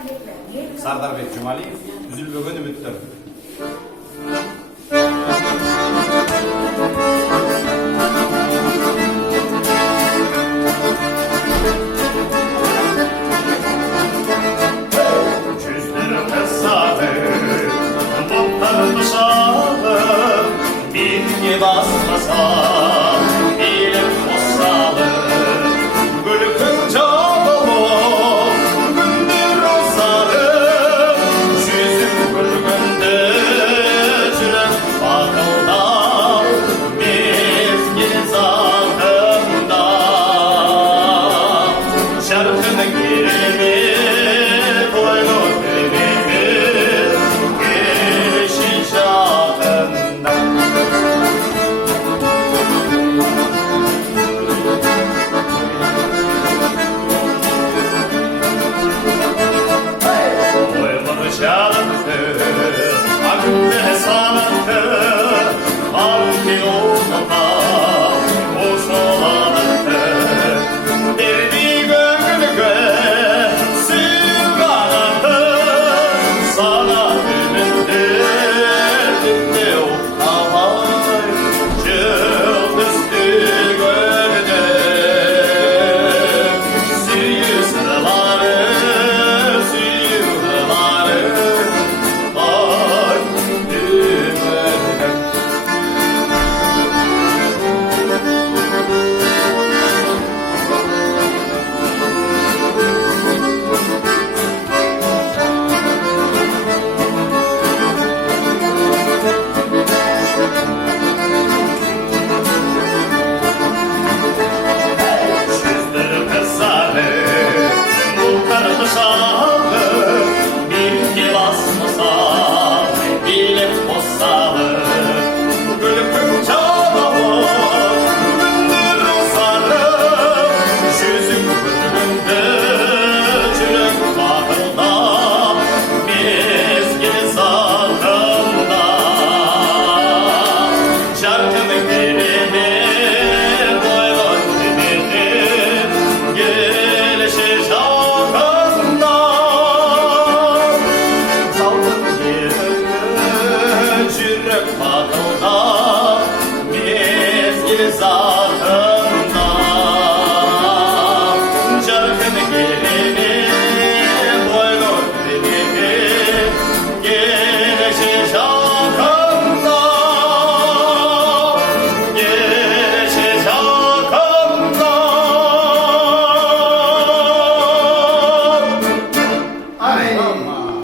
Sardarбек Жумалиев, үзілбеген үміттер. Basmasa elim posalı gülükün çağımı gündür rozalı yüzüm gülgünde çürek bakılda mezgin zatında şarkını girimi boynu girimi girişin şahında. Akıllı sanatı, halki olmadan o solanatı, derdi gönlüne sığınatı, sana ümündü, gitti o havay, yıldızlı gönlüne, süyü sırları, Ay.